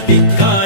Because.